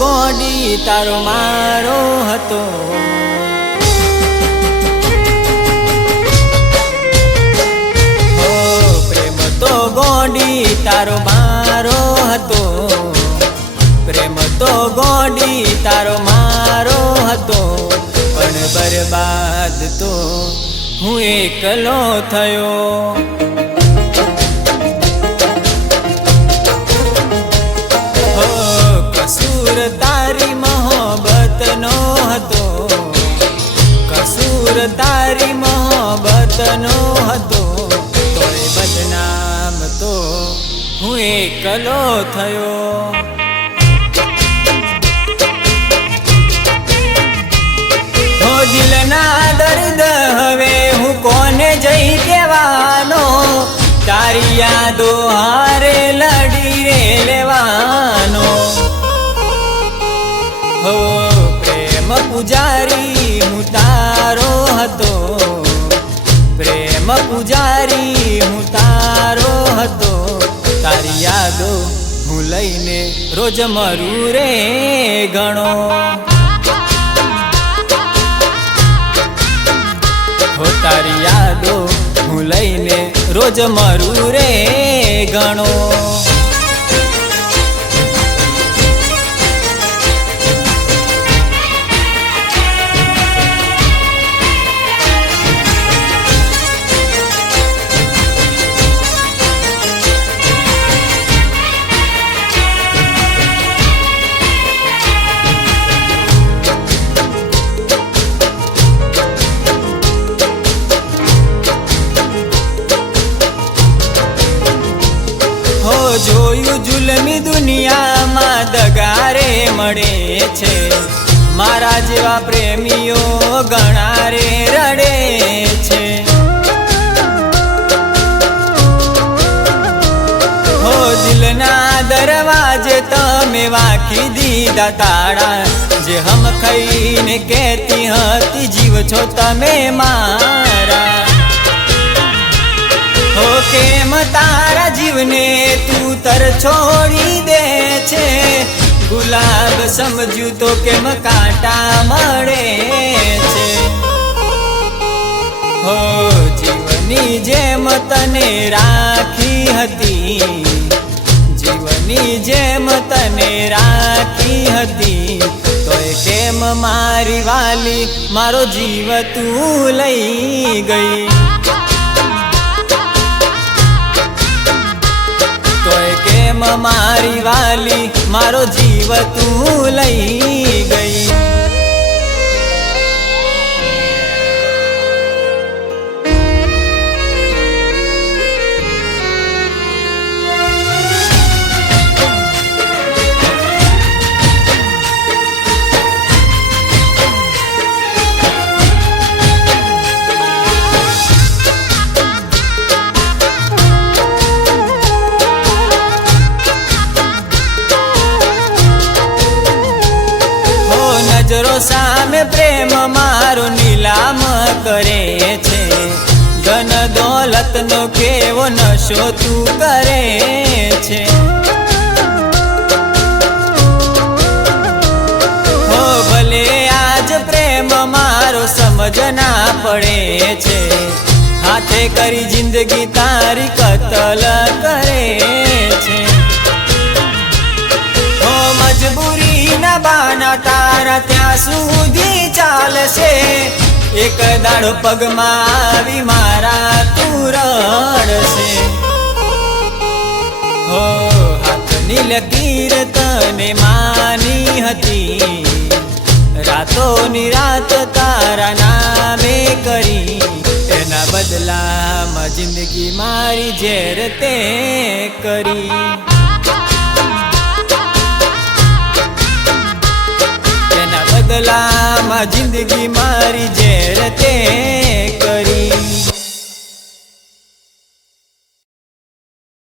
ગોડી તારો મારો હતો। હો પ્રેમ તો ગોડી તારો મારો હતો। પ્રેમ તો ગોડી તારો મારો હતો। પણ બરબાદ તો હું એકલો થયો। कसूर तारी मोहब्बत नो हतो। कसूर तारी मोहब्बत नो हतो। तोय बदनाम तो हूँ एकलो थयो। हो दिलना दर्द हवे हूँ कोने जई केवानो। तारी यादो हारे लड़ी रे लेवानो। हो प्रेम पुजारी हूँ तारो हतो। प्रेम पुजारी हूँ तारो हतो। तारी यादो हूँ लईने रोज मरू रे गणो। हो तारी यादो हूँ लईने रोज मरू रे गणो। જોયું જુલમી દુનિયામાં દગારે મળે છે। મારા જેવા પ્રેમીઓ ગણારે રડે છે। હો દિલના દરવાજે તમે વાંકી દીધા તાળા। જે હમ ખાઈને કહેતી હતી જીવ છો તમે મારા। हो केम तारा जीवने तू तर छोड़ी दे छे। गुलाब समझू तो केम कांटा मळे छे। हो जीवनी जेम तने राखी हती। जीवनी जेम तने राखी हती। तोय केम मारी वाली मारो जीव तू लई गई। तोय केम मारी वाली मारो जीव तू लई गई। नजरो सामे प्रेम मारो नीलाम करे छे। धन दौलत नो केवो नशो तू करे छे। हो भले आज प्रेम मारो समझ ना पड़े छे। हाथे करी जिंदगी तारी कतल करे छे। हो मजबूरी ना बाना तारा त्या सुधी चालशे। एक दाड़ो पगमां आवी मारा तू रड़शे। हो हाथनी लकीर तने मानी हती। रातोनी रात तारा नामे करी। एना बदलामां जिंदगी मारी झेर ते करी। बदलामां जिंदगी मारी